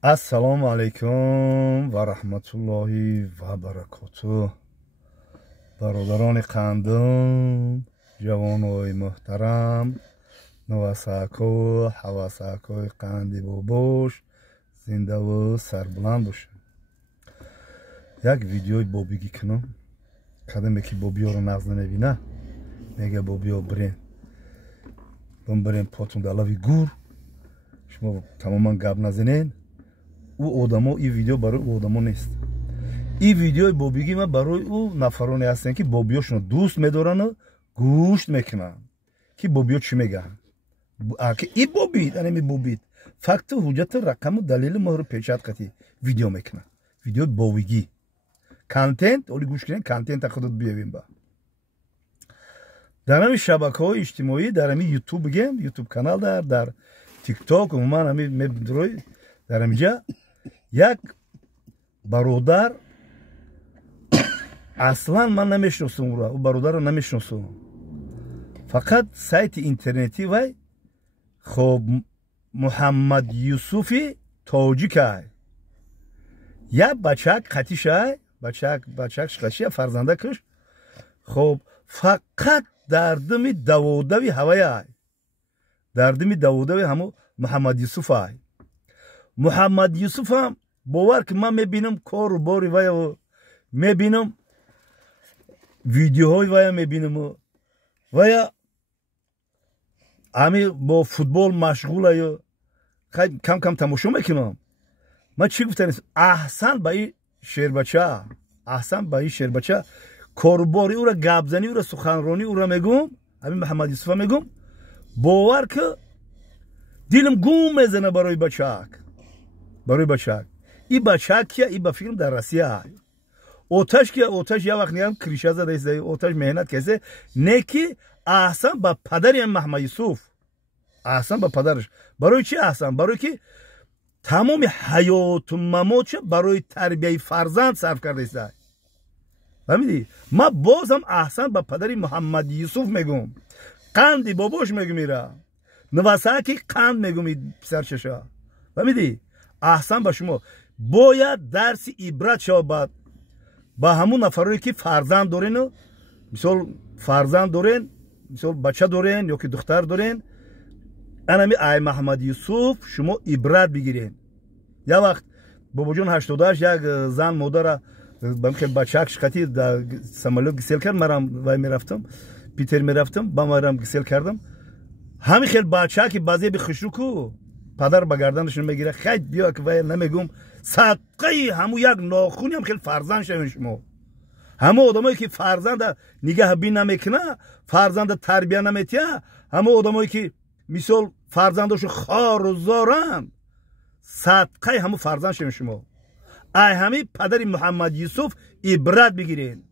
Assalomu alaykum va rahmatullohi va barakatuh. Barodaroni qandim, javonoy muhtaram, navasako, havasakoy qandi bobosh, zinda va sarbuland bosh. Yak videoy bobigi kinam. Qadame ki bobiyo ro nagz nemebina. Mega bobiyo bren. Bom bren potun dalavi gur. Shoma tamaman gap nazanin. او آدما این ویدیو برای او آدما نیست. این ویدیو بابیگی من برای او نفرانی هستن که بابیاشون دوست می‌دارن و گوش میکنن که بابیو چی میگن. که این بابید اینمی بابید فقط حجت رقم و دلیل ما رو پیشات قتی ویدیو میکنن. ویدیو بابیگی کانتنت اولی گوش کنین کانتنت خودت بیاین با در همین شبکه‌های اجتماعی در همین یوتیوب بگم یوتیوب کانال در تیک تاک و من همین می‌دروی در همینجا یک برادر اصلا من نمیشناسم او برادر رو نمیشناسم فقط سایت اینترنتی وای خب محمد یوسفی تاجیکای یا بچک خطیشای بچک خطیش فرزنده کش خب فقط دردمی دوودوی هوای دردمی دوودوی همو محمد یوسفای محمد یوسف هم باور که من میبینم کار و باری ویا میبینم ویدیوهای ویا میبینم ویا امی با فوتبال مشغوله خیلی کم کم تماشا میکنم من چی گفتم احسن به این شیر بچه کار و باری او را گپزنی او را سخنرانی او را میگم همین محمد یوسف میگم باور که دیلم گم میزنه برای بچک این بچه که این با فیلم در روسیه اوتش که اوتش یا وقت نیم کریشه زده است اوتش مهنت کسه نکی احسن با پدری محمد یوسف احسن با پدرش برای چی احسن برای که تمام حیات و مماتش برای تربیت فرزند صرف کرده است فهمیدی ما بازم احسن با پدری محمد یوسف میگم قندی باباش میگم میرا نواساکی قند میگم پسرشا فهمیدی احسن با شما باید درس عبرت شود با همون نفرایی که فرزند دارین و مثال بچه دارین یا که دختر دارین انمی ای محمد یوسف شما عبرت بگیرین یا وقت بابا جون 88 یک زن مادر بمخیل بچه‌اش خطی در سمالیات گسیل کرد مرام وای میرفتم پیتر میرفتم با مرام گسیل کردم همین خیلی بچه که بعضی به خشرو کو پدر با گردنشون میگیره خیلی بیا که وای نمیگم صدقه همو یک ناخونی هم خیلی فرزند شوین شما همو آدمایی که فرزند نگه بین نمیکنه فرزند تربیت نمیتیه همو آدمایی که مثال فرزنداشو خار و زارن صدقه همو فرزند شوین شما ای همین پدر محمد یوسف عبرت بگیرین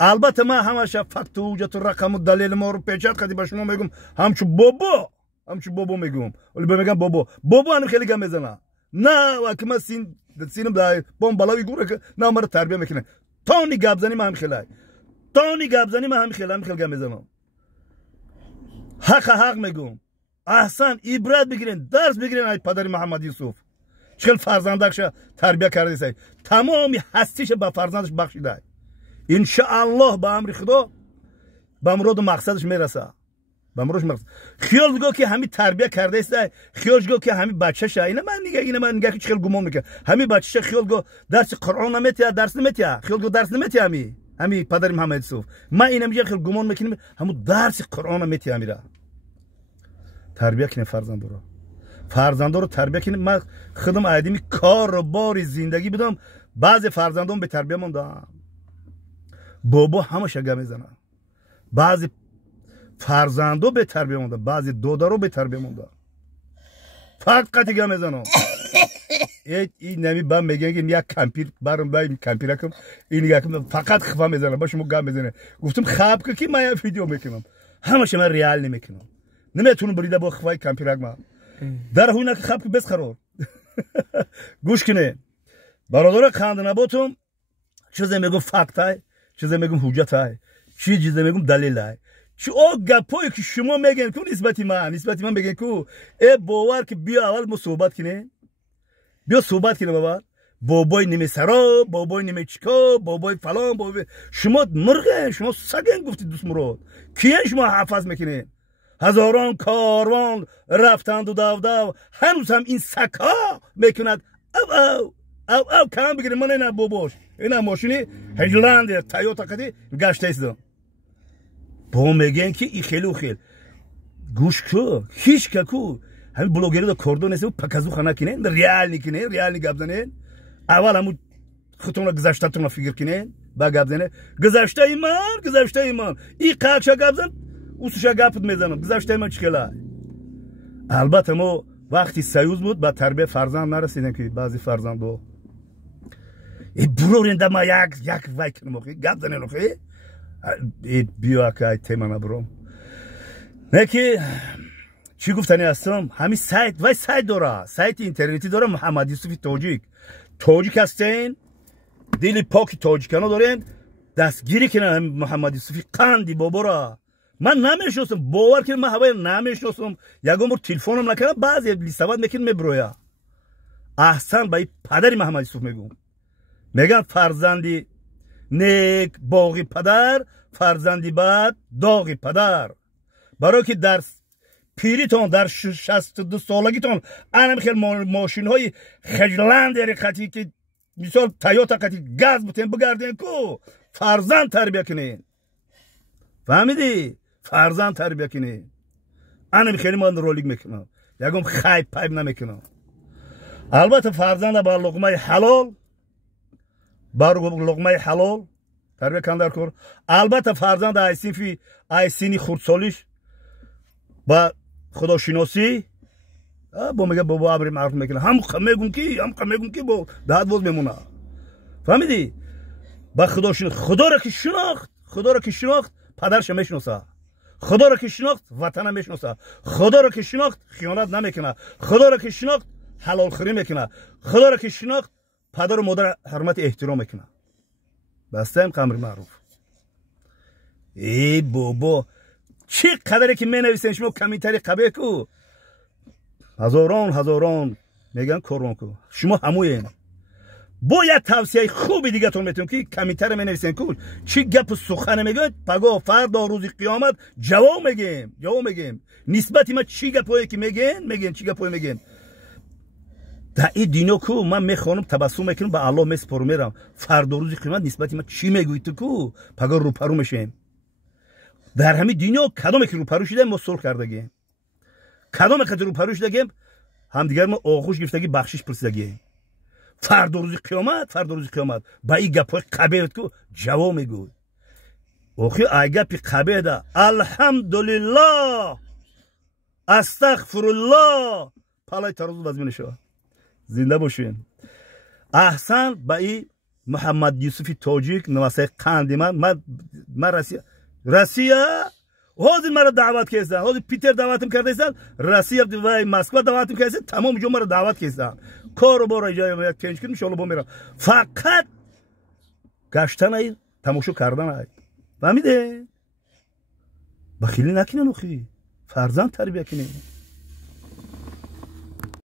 البته من همش فقط وجود رقم و دلیل ما رو پیچات خدی با شما میگم همچو بابا میگم ولی میگم بابا هم خیلی گم میزنه نه وقتی من سینم دای بام بالاوی گوره که نه مرا تربیت میکنه تانی گابزنی من هم خیلی گم میزنم حق میگم احسن عبرت بگیرین درس بگیرین ای پدر محمد یوسف چه فرزندش تربیت کرده است تمامی هستیش با فرزندش بخشیده ان شاء الله با امر خدا با مراد مقصدش میرسه خیال بگو که همین تربیت کرده است خیال بگو که همین بچه‌ش اینا من نگه که خیلی گمان میکنه همین بچه‌ش خیال بگو درس قرآن نمیتیه خیال بگو درس نمیتیه همین پدر محمد یوسف من اینم میگم خیلی گمان میکنم همون درس قرآن نمیتیه میره تربیت کنه فرزندا رو تربیت کنه من خودم آدمی کار و بار زندگی بدم بعضی فرزندان به تربیت موندم بابا همش گم میزنه بعضی فرزندو به تربیت مونده بعضی دودارو به تربیت مونده فقط گم میزنم این نمی بام میگن که یک کمپیر برام باید کمپیر کنم این نگاه کنم فقط خفا میزنه با شما گم میزنه گفتم خواب که من ویدیو میکنم همش من ریال نمیکنم نمیتونم بریده با خفای کمپیر ما در هونه که خواب بس قرار گوش کنه برادر خاند نباتم چیزی میگم فکت های چیزی میگم حجت های چیزی میگم دلیل های چه او گپایی که شما میگن که نسبت من بگن که ای باور که بیا اول ما صحبت کنیم بیا صحبت کنیم بابا بابای نیمه سرا بابای نیمه چیکا بابای فلان بابای شما مرغه شما سگن گفتید دوست مراد کیه شما حفظ میکنین هزاران کاروان رفتند و دو هنوز هم این سگ‌ها میکند او کم بگیریم من اینا باباش اینا ماشینی هجلند تایوتا کدی گشته ایستم با میگن که این خیلی و خیلی گوش کو هیچ کو همین بلوگری دا کردو نیست و پکازو خانه کنین ریال نکنین ریال نگاب زنین اول همون خودتون را گذشته‌تون را فکر کنین با گاب زنین گذشته ایمان این قاچا گاب زن اوسوشا گپت میزنم گذشته ایمان چیکلا البته ما وقتی سیوز بود با تربیت فرزند نرسیدیم که بعضی فرزندو این برورنده ما یک وای کنم اخی گپ زنین اخی بیا که تیما نبرم نکی چی گفتنی هستم همین سایت داره سایت اینترنتی داره محمد یوسفی تاجیک هستین دل پاک تاجیکانا دارین دستگیری کنن محمد یوسفی قندی بابا را من نمیشناسم باور کنم من هوای نمیشناسم یگان بار تلفنم نکردم بعضی لیستواد میکنم میبرویا احسن با پدری محمد یوسف میگن فرزندی نیک باقی پدر فرزندی بعد داغی پدر برای که در پیریتون در 62 سالگیتون انم خیلی ماشین های خجلند حرکتی که مثال تایوتا قطی گاز بتین بگردین کو فرزند تربیه کنین فهمیدی فرزند تربیه کنین انم خیلی من رولینگ میکنم یکم خیب پایب نمیکنم البته فرزند با لقمه حلال تربیه کندر کن البته فرزند ایسینی خردسالیش با خداشناسی با میگه بابا ابری معروف میکنه هم میگم که با دهد وز میمونه فهمیدی با خدا را که شناخت پدرش میشناسه خدا را که شناخت وطن میشناسه خدا را که شناخت خیانت نمیکنه خدا را که شناخت حلال خوری میکنه خدا را که شناخت پدر و مادر حرمت احترام میکنه بستم قمر معروف ای بابا چی قدری که می نویسین شما کمیتری قبه کو هزاران میگن کروان کو شما هموین باید توصیه خوبی دیگه تون میتونم که کمیتر می نویسین کو چی گپ سخن میگن پگاه فردا روز قیامت جواب میگیم نسبتی ما چی گپایی که میگن چی گپایی میگن در این دینو کو من میخوانم تبسم میکنم به الله میسپارم میرم فردا روز قیامت نسبتی ما چی میگویی تو کو پگاه رو پرو میشیم در همین دنیا کدام که رو پرو شده ما صلح کردگیم کدام که رو پرو شده هم دیگر ما آغوش گرفتگی بخشش پرسیدگی فردا روز قیامت با این گپای قبیحت کو جواب میگوی اوخی گپ قبیح ده الحمدلله استغفرالله پالای ترازو وزمین شو زنده باشین احسن با این محمد یوسفی تاجیک نواسه قندی من روسیه حاضر مرا دعوت کردن حاضر پیتر دعوتم کردن روسیه و مسکو دعوتم کردن تمام جو مرا دعوت کردن کارو برای جای ما یک چنج کنیم ان شاء الله میرم فقط گشتن ای تماشا کردن ای فهمیده بخیلی نکنن اخی فرزند تربیت کنین